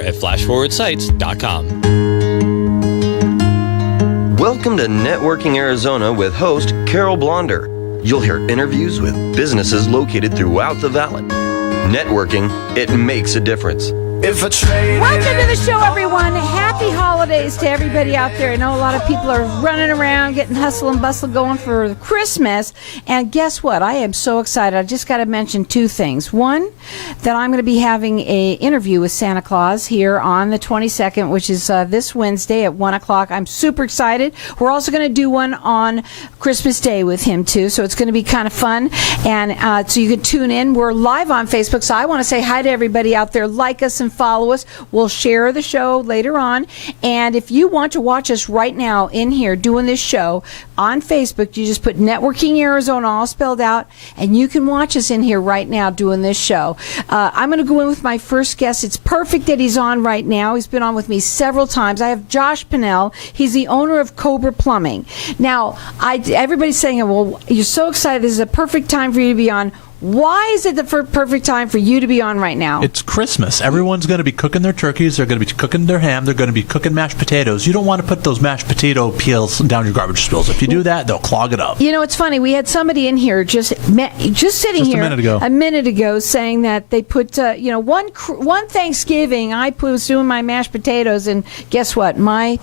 at flashforwardsites.com. Welcome to Networking Arizona with host Carol Blonder. You'll hear interviews with businesses located throughout the valley. Networking, it makes a difference. Welcome to the show, everyone. Happy holidays to everybody out there. I know a lot of people are running around, getting hustle and bustle going for Christmas. And guess what? I am so excited. I just got to mention two things. One, that I'm going to be having an interview with Santa Claus here on the 22nd, which is this Wednesday at 1 o'clock. I'm super excited. We're also going to do one on Christmas Day with him, too. So it's going to be kind of fun. And so you can tune in. We're live on Facebook, so I want to say hi to everybody out there. Like us and follow us. We'll share the show later on. And if you want to watch us right now in here doing this show on Facebook, you just put Networking Arizona all spelled out, and you can watch us in here right now doing this show. I'm going to go in with my first guest. It's perfect that he's on right now. He's been on with me several times. I have Josh Pinnell. He's the owner of Cobra Plumbing. Now, everybody's saying, well, you're so excited. This is a perfect time for you to be on. Why is it the perfect time for you to be on right now? It's Christmas. Everyone's going to be cooking their turkeys. They're going to be cooking their ham. They're going to be cooking mashed potatoes. You don't want to put those mashed potato peels down your garbage spills. If you do that, they'll clog it up. You know, it's funny. We had somebody in here just sitting here a minute ago saying that they put, one Thanksgiving I was doing my mashed potatoes, and guess what? My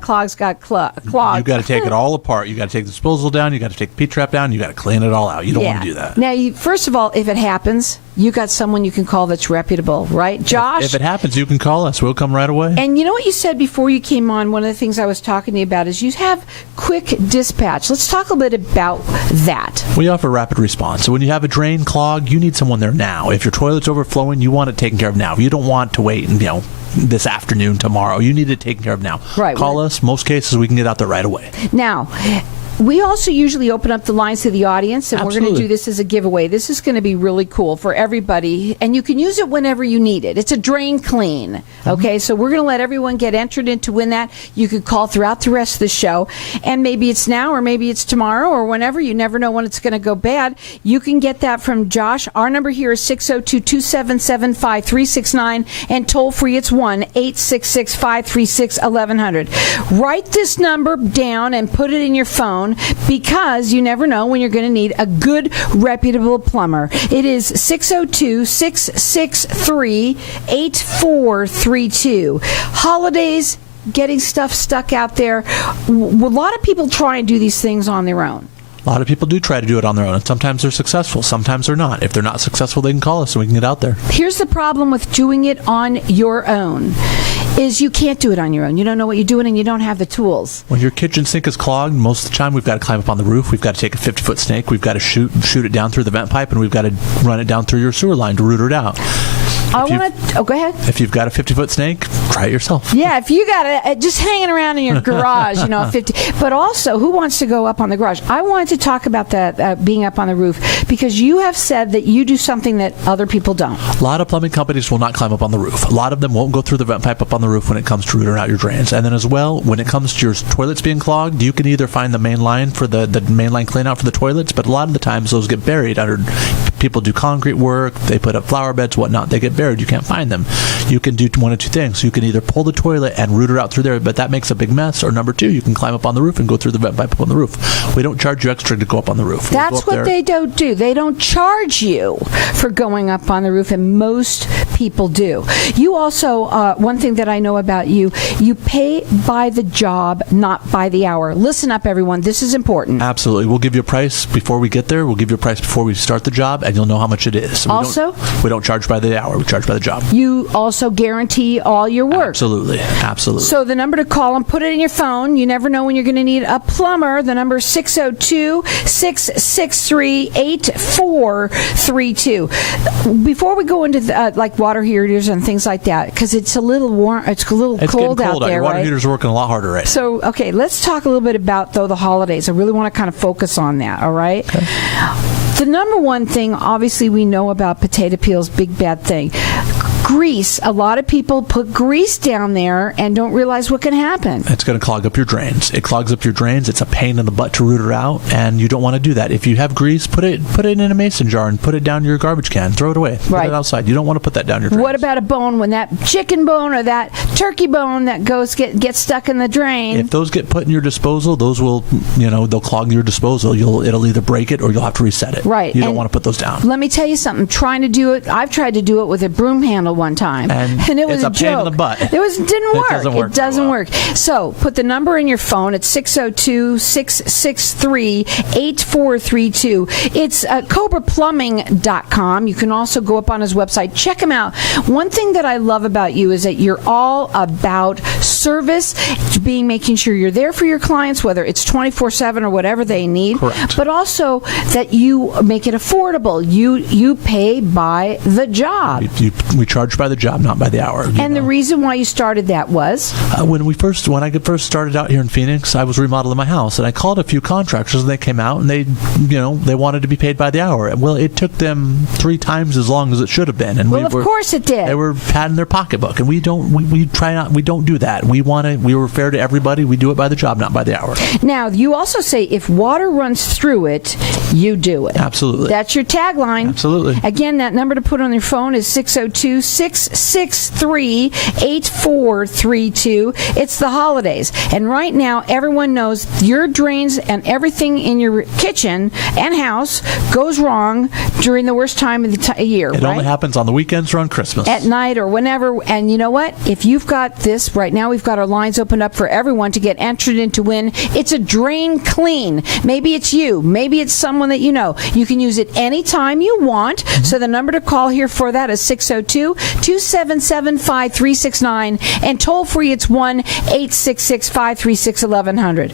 clogs got clogged. You got to take it all apart. You got to take the disposal down. You got to take the P-trap down. You got to clean it all out. You don't want to do that. Now, first of all, if it happens, you got someone you can call that's reputable, right, Josh? If it happens, you can call us. We'll come right away. And you know what you said before you came on? One of the things I was talking to you about is you have quick dispatch. Let's talk a bit about that. We offer rapid response. So when you have a drain clog, you need someone there now. If your toilet's overflowing, you want it taken care of now. You don't want to wait and this afternoon, tomorrow. You need it taken care of now. Right. Call us. Most cases, we can get out there right away. Now, we also usually open up the lines to the audience, and Absolutely. We're going to do this as a giveaway. This is going to be really cool for everybody, and you can use it whenever you need it. It's a drain clean, okay? So we're going to let everyone get entered in to win that. You could call throughout the rest of the show, and maybe it's now or maybe it's tomorrow or whenever. You never know when it's going to go bad. You can get that from Josh. Our number here is 602-277-5369, and toll-free it's 1-866-536-1100. Write this number down and put it in your phone, because you never know when you're going to need a good, reputable plumber. It is 602-663-8432. Holidays, getting stuff stuck out there. A lot of people try and do these things on their own. A lot of people do try to do it on their own, and sometimes they're successful, sometimes they're not. If they're not successful, they can call us and we can get out there. Here's the problem with doing it on your own, is you can't do it on your own. You don't know what you're doing and you don't have the tools. When your kitchen sink is clogged, most of the time we've got to climb up on the roof. We've got to take a 50-foot snake. We've got to shoot it down through the vent pipe, and we've got to run it down through your sewer line to root it out. Go ahead. If you've got a 50-foot snake, try it yourself. Yeah, if you got it just hanging around in your garage, 50. But also, who wants to go up on the garage? I wanted to talk about that being up on the roof, because you have said that you do something that other people don't. A lot of plumbing companies will not climb up on the roof. A lot of them won't go through the vent pipe up on the roof when it comes to rooting out your drains. And then as well, when it comes to your toilets being clogged, you can either find the main line for the main line clean out for the toilets, but a lot of the times those get buried under. People do concrete work, they put up flower beds, whatnot, they get buried, you can't find them. You can do one of two things. You can either pull the toilet and root it out through there, but that makes a big mess, or number two, you can climb up on the roof and go through the vent pipe up on the roof. We don't charge you extra to go up on the roof. That's what they don't do. They don't charge you for going up on the roof, and most people do. You also, one thing that I know about you pay by the job, not by the hour. Listen up, everyone. This is important. Absolutely. We'll give you a price before we get there. We'll give you a price before we start the job, and you'll know how much it is. So we don't charge by the hour. We charge by the job. You also guarantee all your work. Absolutely. So the number to call and put it in your phone. You never know when you're going to need a plumber. The number is 602-663-8432. Before we go into like water heaters and things like that, because it's a little warm, it's a little cold out there. Your water right? heater's working a lot harder right now. So, okay, let's talk a little bit about, though, the holidays. I really want to kind of focus on that, all right? Okay. The number one thing, obviously, we know about potato peels, big bad thing. Grease. A lot of people put grease down there and don't realize what can happen. It's going to clog up your drains. It clogs up your drains. It's a pain in the butt to root her out, and you don't want to do that. If you have grease, put it in a mason jar and put it down your garbage can. Throw it away. Put it outside. You don't want to put that down your drains. What about a bone when that chicken bone or that turkey bone that gets stuck in the drain? If those get put in your disposal, those will, they'll clog your disposal. It'll either break it or you'll have to reset it. Right. You don't want to put those down. Let me tell you something. I've tried to do it with a broom handle one time, and it was a pain in the butt. It didn't work. It doesn't work. So put the number in your phone. It's 602-663-8432. It's CobraPlumbing.com. You can also go up on his website. Check him out. One thing that I love about you is that you're all about service, making sure you're there for your clients, whether it's 24/7 or whatever they need. Correct. But also that you make it affordable. You pay by the job. We charge by the job, not by the hour. And the reason why you started that was? When I first started out here in Phoenix, I was remodeling my house, and I called a few contractors, and they came out, and they wanted to be paid by the hour. Well, it took them 3 times as long as it should have been. And of course it did. They were padding their pocketbook, and we don't do that. We were fair to everybody. We do it by the job, not by the hour. Now, you also say if water runs through it, you do it. Absolutely. That's your tagline. Absolutely. Again, that number to put on your phone is 602-663-8432. It's the holidays. And right now, everyone knows your drains and everything in your kitchen and house goes wrong during the worst time of the year. It only happens on the weekends or on Christmas. At night or whenever. And you know what? If you've got this, right now we've got our lines opened up for everyone to get entered in to win. It's a drain clean. Maybe it's you. Maybe it's someone that you know. You can use it anytime you want. So the number to call here for that is 602-277-5369. And toll free, it's 1-866-536-1100.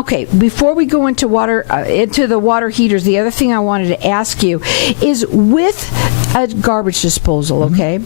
Okay, before we go into the water heaters, the other thing I wanted to ask you is with a garbage disposal, okay?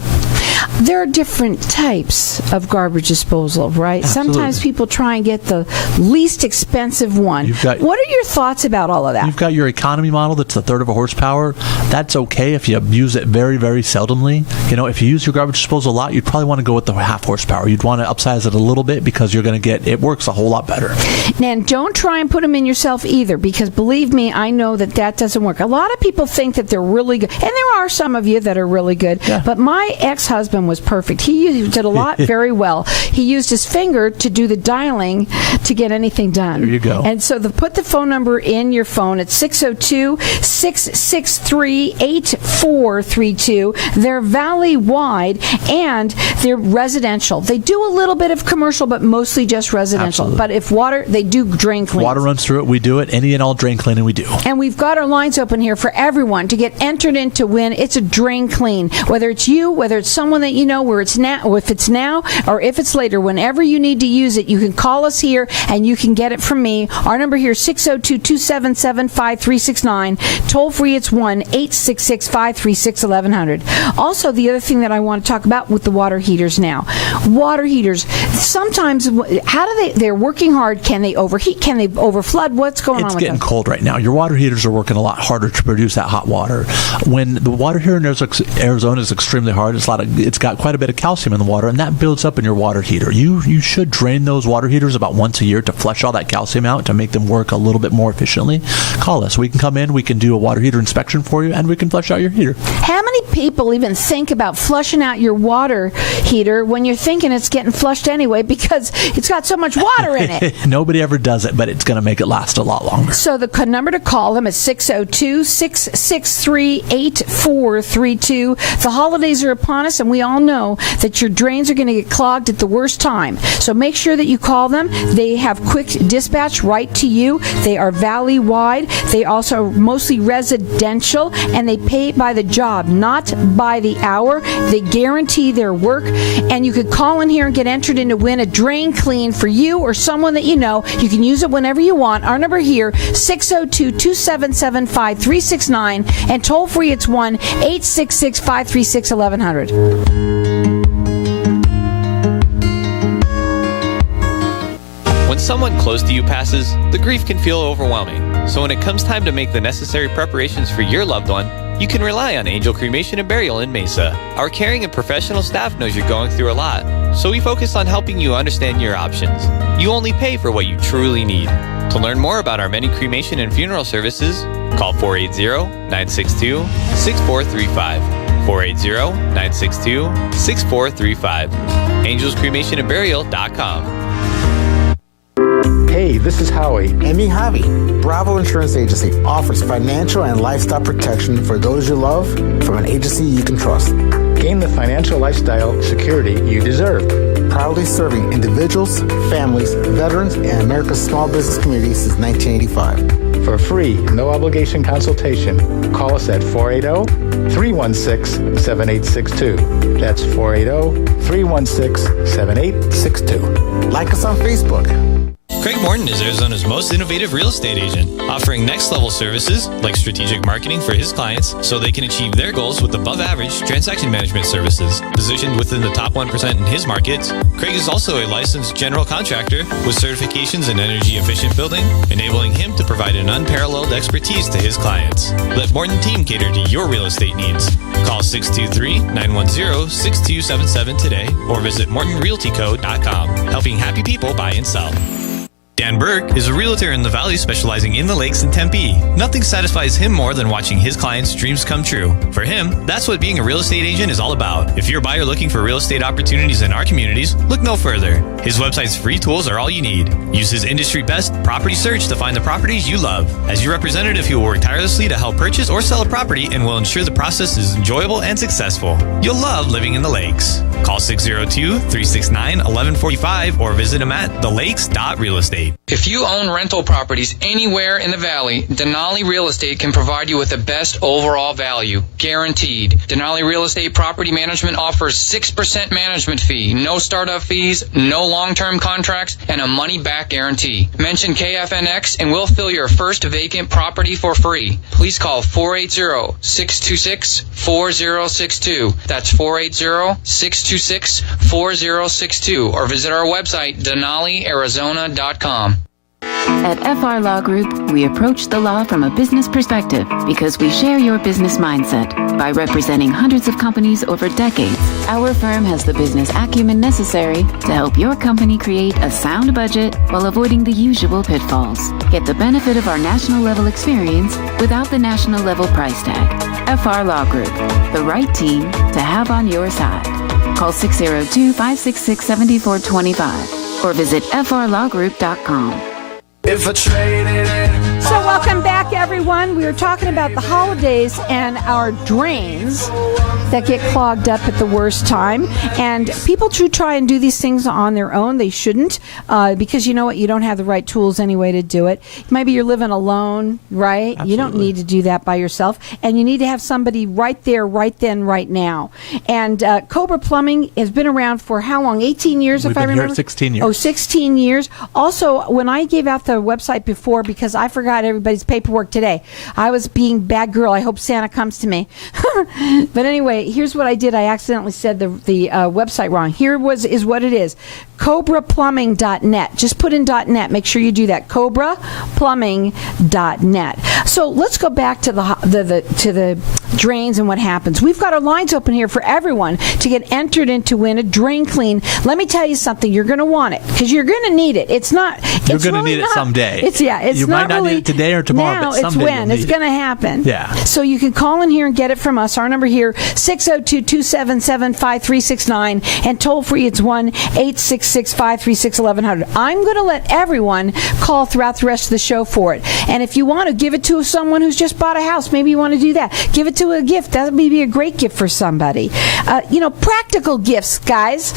There are different types of garbage disposal, right? Absolutely. Sometimes people try and get the least expensive one. What are your thoughts about all of that? You've got your economy model that's a third of a horsepower. That's okay if you use it very, very seldomly. If you use your garbage disposal a lot, you'd probably want to go with the half horsepower. You'd want to upsize it a little bit because you're going to it works a whole lot better. And don't try and put them in yourself either, because believe me, I know that doesn't work. A lot of people think that they're really good, and there are some of you that are really good, but my ex-husband was perfect. He did a lot very well. He used his finger to do the dialing to get anything done. There you go. And so put the phone number in your phone. It's 602-663-8432. They're valley-wide, and they're residential. They do a little bit of commercial, but mostly just residential. Absolutely. But if they do drain cleans. Water runs through it, we do it. Any and all drain cleaning, we do. And we've got our lines open here for everyone to get entered in to win. It's a drain clean. Whether it's you, whether it's someone that you know, where it's now, or if it's now, or if it's later, whenever you need to use it, you can call us here and you can get it from me. Our number here is 602-277-5369. Toll free, it's 1-866-536-1100. Also, the other thing that I want to talk about with the water heaters now. Water heaters, sometimes, they're working hard. Can they overheat? Can they overflood? What's going on with them? It's getting cold right now. Your water heaters are working a lot harder to produce that hot water. When the water here in Arizona is extremely hard, it's got quite a bit of calcium in the water, and that builds up in your water heater. You should drain those water heaters about once a year to flush all that calcium out to make them work a little bit more efficiently. Call us. We can come in, we can do a water heater inspection for you, and we can flush out your heater. How many people even think about flushing out your water heater when you're thinking it's getting flushed anyway because it's got so much water in it? Nobody ever does it, but it's going to make it last a lot longer. So the number to call them is 602-663-8432. The holidays are upon us, and we all know that your drains are going to get clogged at the worst time. So make sure that you call them. They have quick dispatch right to you. They are valley-wide. They also are mostly residential, and they pay by the job, not by the hour. They guarantee their work, and you could call in here and get entered in to win a drain clean for you or someone that you know. You can use it whenever you want. Our number here, 602-277-5369, and toll free, it's 1-866-536-1100. When someone close to you passes, the grief can feel overwhelming. So when it comes time to make the necessary preparations for your loved one, you can rely on Angel Cremation and Burial in Mesa. Our caring and professional staff knows you're going through a lot, so we focus on helping you understand your options. You only pay for what you truly need. To learn more about our many cremation and funeral services, call 480-962-6435. 480-962-6435. AngelsCremationandBurial.com. Hey, this is Howie. And me, Javi. Bravo Insurance Agency offers financial and lifestyle protection for those you love from an agency you can trust. Gain the financial lifestyle security you deserve. Proudly serving individuals, families, veterans, and America's small business community since 1985. For a free, no-obligation consultation, call us at 480-316-7862. That's 480-316-7862. Like us on Facebook. Craig Morton is Arizona's most innovative real estate agent, offering next-level services like strategic marketing for his clients so they can achieve their goals with above-average transaction management services. Positioned within the top 1% in his markets, Craig is also a licensed general contractor with certifications in energy-efficient building, enabling him to provide an unparalleled expertise to his clients. Let Morton Team cater to your real estate needs. Call 623-910-6277 today or visit MortonRealtyCo.com, helping happy people buy and sell. Dan Burke is a realtor in the Valley specializing in the lakes in Tempe. Nothing satisfies him more than watching his clients' dreams come true. For him, that's what being a real estate agent is all about. If you're a buyer looking for real estate opportunities in our communities, look no further. His website's free tools are all you need. Use his industry best property search to find the properties you love. As your representative, he will work tirelessly to help purchase or sell a property and will ensure the process is enjoyable and successful. You'll love living in the lakes. Call 602-369-1145 or visit him at thelakes.realestate. If you own rental properties anywhere in the Valley, Denali Real Estate can provide you with the best overall value, guaranteed. Denali Real Estate Property Management offers 6% management fee, no startup fees, no long-term contracts, and a money-back guarantee. Mention KFNX and we'll fill your first vacant property for free. Please call 480-626-4062. That's 480-626-4062 or visit our website, DenaliArizona.com. At FR Law Group, we approach the law from a business perspective because we share your business mindset. By representing hundreds of companies over decades, our firm has the business acumen necessary to help your company create a sound budget while avoiding the usual pitfalls. Get the benefit of our national level experience without the national level price tag. FR Law Group, the right team to have on your side. Call 602-566-7425 or visit frlawgroup.com. So welcome back, everyone. We were talking about the holidays and our drains that get clogged up at the worst time. And people do try and do these things on their own. They shouldn't, because you know what? You don't have the right tools anyway to do it. Maybe you're living alone, right? Absolutely. You don't need to do that by yourself. And you need to have somebody right there, right then, right now. And Cobra Plumbing has been around for how long? 18 years, if I remember? We've been here 16 years. Oh, 16 years. Also, when I gave out the website before, because I forgot everybody's paperwork today, I was being bad girl. I hope Santa comes to me. But anyway, here's what I did. I accidentally said the website wrong. Here is what it is. CobraPlumbing.net. Just put in .net. Make sure you do that. CobraPlumbing.net. So let's go back to the drains and what happens. We've got our lines open here for everyone to get entered in to win a drain clean. Let me tell you something. You're going to want it because you're going to need it. It's not. You're going to need it someday. It's you might not need it today or tomorrow, now, but someday it's when it's going to happen. Yeah. So you can call in here and get it from us. Our number here 602-277-5369 and toll free it's 1-866-536-1100. I'm going to let everyone call throughout the rest of the show for it. And if you want to give it to someone who's just bought a house, maybe you want to do that. Give it to a gift. That would be a great gift for somebody. Practical gifts, guys.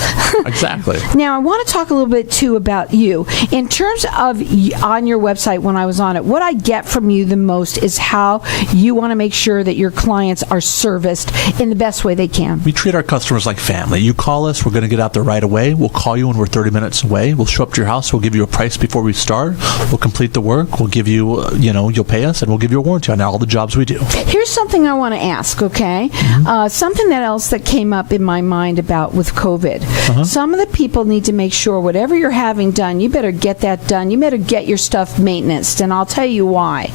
Exactly. Now, I want to talk a little bit too about you. In terms of on your website, when I was on it, what I get from you the most is how you want to make sure that your clients are serviced in the best way they can. We treat our customers like family. You call us, we're going to get out there right away. We'll call you when we're 30 minutes away. We'll show up to your house. We'll give you a price before we start. We'll complete the work. We'll give you, you'll pay us, and we'll give you a warranty on all the jobs we do. Here's something I want to ask, okay? Mm-hmm. Something else that came up in my mind about with COVID. Uh-huh. Some of the people need to make sure whatever you're having done, you better get that done. You better get your stuff maintenanced, and I'll tell you why.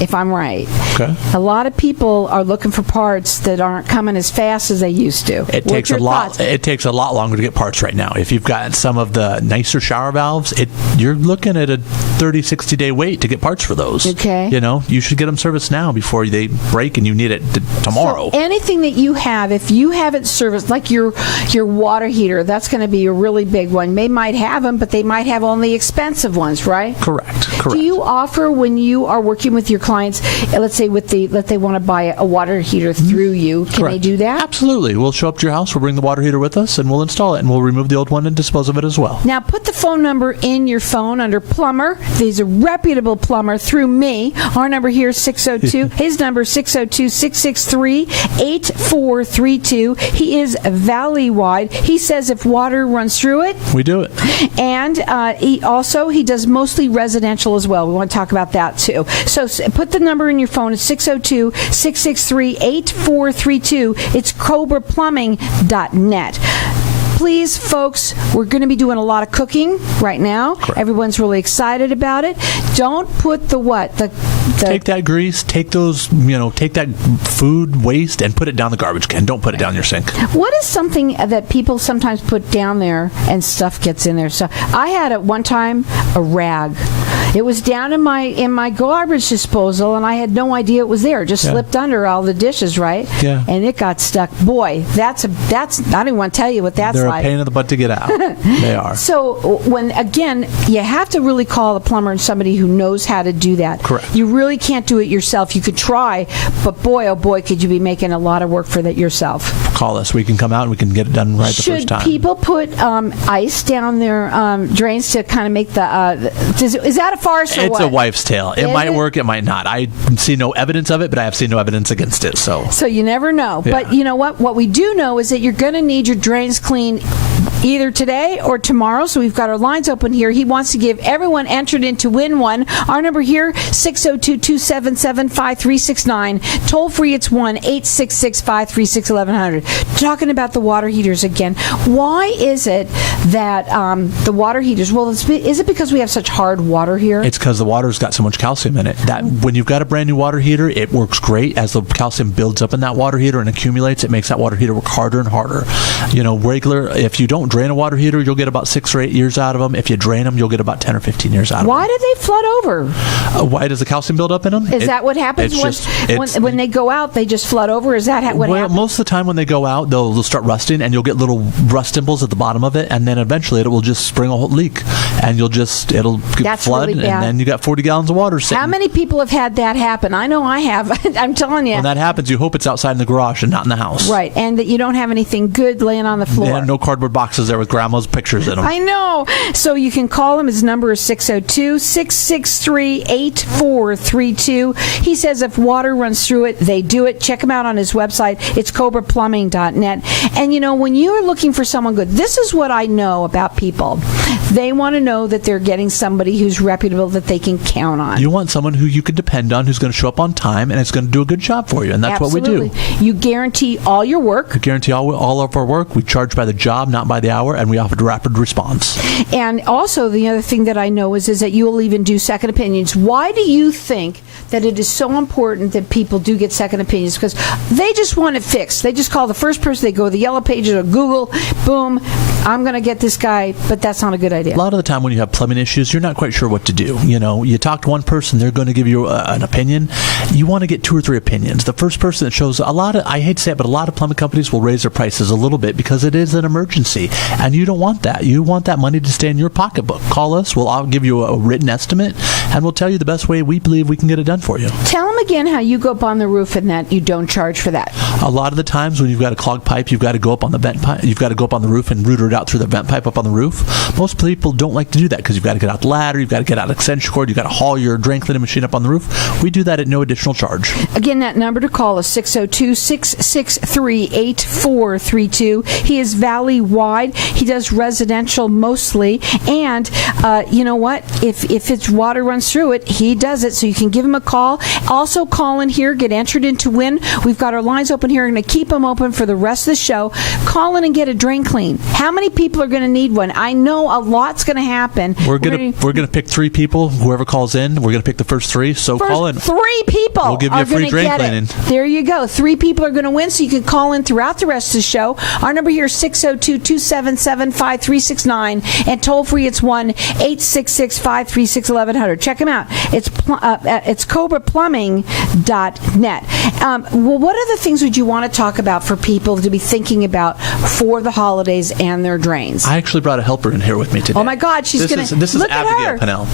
if I'm right. Okay. A lot of people are looking for parts that aren't coming as fast as they used to. It takes a lot. It takes a lot longer to get parts right now. If you've got some of the nicer shower valves, you're looking at a 30, 60-day wait to get parts for those. Okay. You should get them serviced now before they break and you need it tomorrow. So anything that you have, if you haven't serviced, like your water heater, that's going to be a really big one. They might have them, but they might have only expensive ones, right? Correct. Do you offer, when you are working with your clients, let's say they want to buy a water heater through you, can they do that? Absolutely. We'll show up to your house, we'll bring the water heater with us, and we'll install it, and we'll remove the old one and dispose of it as well. Now, put the phone number in your phone under plumber. He's a reputable plumber through me. Our number here is 602. His number is 602-663-8432. He is valley-wide. He says if water runs through it, we do it. And he does mostly residential as well. We want to talk about that too. So put the number in your phone. It's 602-663-8432. It's CobraPlumbing.net. Please, folks, we're going to be doing a lot of cooking right now. Correct. Everyone's really excited about it. Don't put take that grease, take that food waste and put it down the garbage can. Don't put it down your sink. What is something that people sometimes put down there and stuff gets in there? So I had at one time a rag. It was down in my garbage disposal, and I had no idea it was there. It just slipped under all the dishes, right? Yeah. And it got stuck. Boy, that's I don't even want to tell you what that's They're like. a pain in the butt to get out. They are. So you have to really call a plumber and somebody who knows how to do that. Correct. You really can't do it yourself. You could try, but boy, oh boy, could you be making a lot of work for that yourself. Call us. We can come out and we can get it done right the first time. Should people put ice down their drains to kind of make the... is that a farce or it's what? a wife's tale. It might work, it might not. I see no evidence of it, but I have seen no evidence against it. So you never know. Yeah. But you know what? What we do know is that you're going to need your drains cleaned either today or tomorrow. So we've got our lines open here. He wants to give everyone entered in to win one. Our number here, 602-277-5369. Toll free, it's 1-866-536-1100. Talking about the water heaters again. Why is it that the water heaters, is it because we have such hard water here? it's because the water's got so much calcium in it that when you've got a brand new water heater, it works great. As the calcium builds up in that water heater and accumulates, it makes that water heater work harder and harder. If you don't drain a water heater, you'll get about 6 or 8 years out of them. If you drain them, you'll get about 10 or 15 years out of them. Why do they flood over? Why does the calcium build up in them? Is that what happens when they go out? They just flood over? Is that what happens? Most of the time when they go out, they'll start rusting, and you'll get little rust dimples at the bottom of it, and then eventually it will just spring a whole leak, and it'll flood, really bad. and then you got 40 gallons of water sitting. How many people have had that happen? I know I have. I'm telling you. When that happens, you hope it's outside in the garage and not in the house. Right, and that you don't have anything good laying on the floor. Yeah, no cardboard boxes there with grandma's pictures in them. I know. So you can call him. His number is 602-663-8432. He says if water runs through it, they do it. Check him out on his website. It's CobraPlumbing.net. And, when you're looking for someone good, this is what I know about people. They want to know that they're getting somebody who's reputable that they can count on. You want someone who you can depend on, who's going to show up on time, and is going to do a good job for you, and that's Absolutely. what we do. You guarantee all your work. We guarantee all of our work. We charge by the job, not by the hour, and we offer rapid response. And also, the other thing that I know is that you will even do second opinions. Why do you think that it is so important that people do get second opinions? Because they just want it fixed. They just call the first person. They go to the yellow pages or Google. Boom. I'm going to get this guy, but that's not a good idea. A lot of the time when you have plumbing issues, you're not quite sure what to do. You talk to one person, they're going to give you an opinion. You want to get 2 or 3 opinions. The first person that shows I hate to say it, but a lot of plumbing companies will raise their prices a little bit because it is an emergency, and you don't want that. You want that money to stay in your pocketbook. Call us. I'll give you a written estimate, and we'll tell you the best way we believe we can get it done for you. Tell them again how you go up on the roof and that you don't charge for that. A lot of the times when you've got a clogged pipe, you've got to go up on the vent pipe. You've got to go up on the roof and root it out through the vent pipe up on the roof. Most people don't like to do that because you've got to get out the ladder, you've got to get out an extension cord, you've got to haul your drain cleaning machine up on the roof. We do that at no additional charge. Again, that number to call is 602-663-8432. He is valley-wide. He does residential mostly. And you know what? If it's water runs through it, he does it. So you can give him a call. Also call in here, get entered in to win. We've got our lines open here. We're going to keep them open for the rest of the show. Call in and get a drain clean. How many many people are going to need one? I know a lot's going to happen. We're gonna pick 3 people. Whoever calls in, we're gonna pick the first 3. So call in. 3 people. We'll give you a free drain cleaning. There you go. 3 people are going to win, so you can call in throughout the rest of the show. Our number here is 602-277-5369, and toll free it's 1-866-536-1100. Check them out. It's Cobra Plumbing .net. Well, what other things would you want to talk about for people to be thinking about for the holidays and their drains? I actually brought a helper in here with me today. Oh my God, she's going to This is look Abigail at her. Pennell.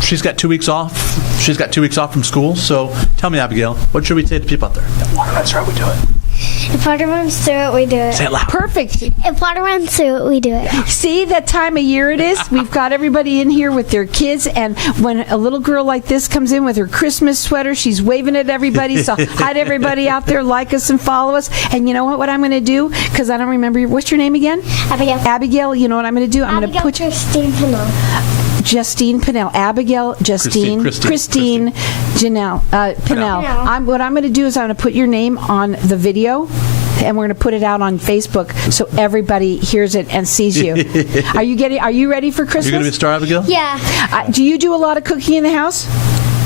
She's got 2 weeks off. She's got 2 weeks off from school. So tell me, Abigail, what should we say to people out there? If water runs through it, we do it. If water runs through it, we do it. Say it loud. Perfect. If water runs through it, we do it. See that time of year it is? We've got everybody in here with their kids, and when a little girl like this comes in with her Christmas sweater, she's waving at everybody. So hi to everybody out there, like us and follow us. And you know what I'm going to do? Because I don't remember what's your name again? Abigail. Abigail, you know what I'm going to do? I'm going to put Christine Pennell. Justine Pennell, Abigail, Justine, Christine, Janelle, Pennell. What I'm going to do is I'm going to put your name on the video, and we're going to put it out on Facebook so everybody hears it and sees you. Are you ready for Christmas? You're going to be a star, Abigail? Yeah. Do you do a lot of cooking in the house?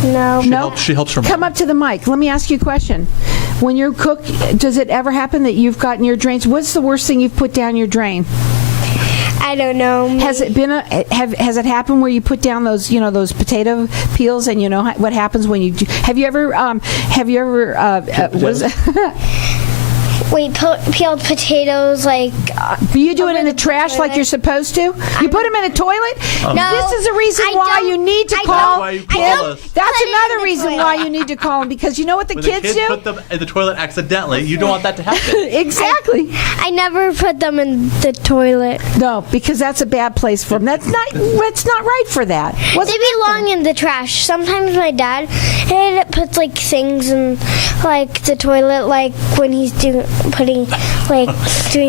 No. She helps her mom. Come up to the mic. Let me ask you a question. When you cook, does it ever happen that you've gotten your drains? What's the worst thing you've put down your drain? I don't know. Has it been has it happened where you put down those potato peels, and you know what happens when you do? Have you ever what is it? We peeled potatoes like. Do you do it in the trash like you're supposed to? You put them in a toilet? No. This is a reason why you need to call. That's put another it in the reason toilet. why you need to call them, because you know what the When kids the kids do? put them in the toilet accidentally, you don't want that to happen. Exactly. I never put them in the toilet. No, because that's a bad place for them. That's not right for that. They belong in the trash. Sometimes my dad puts like things in like the toilet, like when he's doing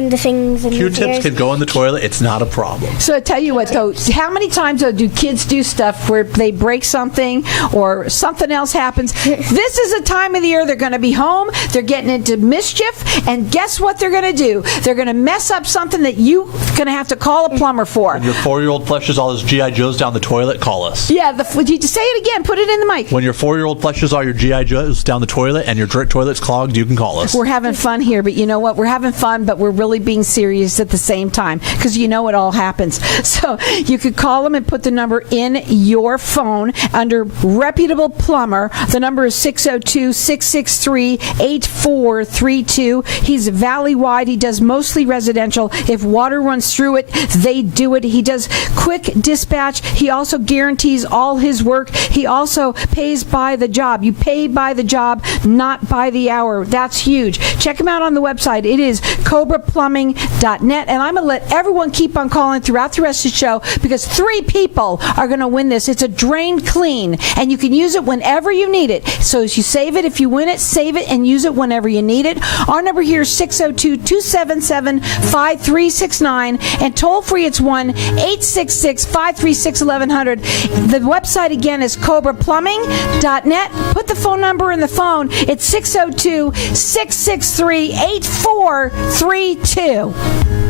the things in his Q-tips ears. can go in the toilet. It's not a problem. So I tell you what, though, how many times do kids do stuff where they break something or something else happens? This is a time of the year they're going to be home. They're getting into mischief, and guess what they're going to do? They're going to mess up something that you're going to have to call a plumber for. When your 4-year-old flushes all his G.I. Joes down the toilet, call us. Yeah, you say it again. Put it in the mic. When your 4-year-old flushes all your G.I. Joes down the toilet and your toilet's clogged, you can call us. We're having fun here, but you know what? We're having fun, but we're really being serious at the same time, because you know it all happens. So you could call them and put the number in your phone under Reputable Plumber. The number is 602-663-8432. He's valley-wide. He does mostly residential. If water runs through it, they do it. He does quick dispatch. He also guarantees all his work. He also pays by the job. You pay by the job, not by the hour. That's huge. Check him out on the website. It is CobraPlumbing.net. And I'm going to let everyone keep on calling throughout the rest of the show, because 3 people are going to win this. It's a drain clean, and you can use it whenever you need it. So as you save it, if you win it, save it and use it whenever you need it. Our number here is 602-277-5369, and toll free it's 1-866-536-1100. The website again is CobraPlumbing.net. Put the phone number in the phone. It's 602-663-8432.